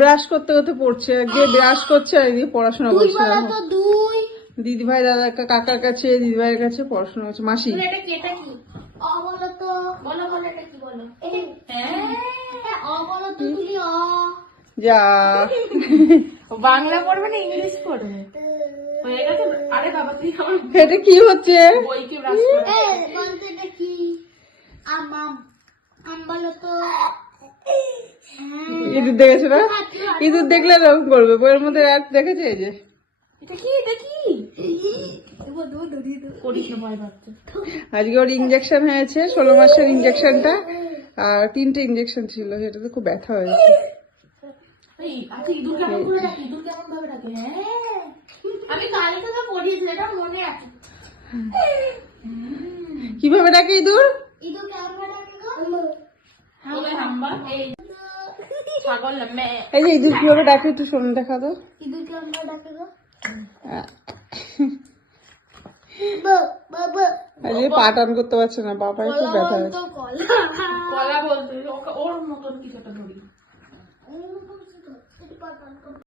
Brush করতে করতে পড়ছে, একদিকে ব্রাশ করছে আর একদিকে পড়াশোনা করছে। দিদি ভাই দাদা কাকার কাছে, দিদি ভাইয়ের কাছে পড়াশোনা করছে। মাসি যা বাংলা পড়বে না ইংলিশ পড়বে? এটা কি হচ্ছে? ইঁদুর দেখেছো না? ইঁদুর দেখলে এরকম করবে। বইয়ের মধ্যে আর দেখেছে এই যে আজকে ওর ইঞ্জেকশন হয়েছে, 16 মাসের ইঞ্জেকশনটা, আর 3টে ইঞ্জেকশন ছিল, সেটাতে খুব ব্যথা হয়েছে। কিভাবে ডাকে ইঁদুর? এই যে ইঁদুর কিভাবে ডাকে একটু শোনো, দেখা তো। আজকে পা টান করতে পারছে না, বাবা খুব ব্যথা হয়েছে। কলা বলতে ওর মতন কিছুটা ধরি।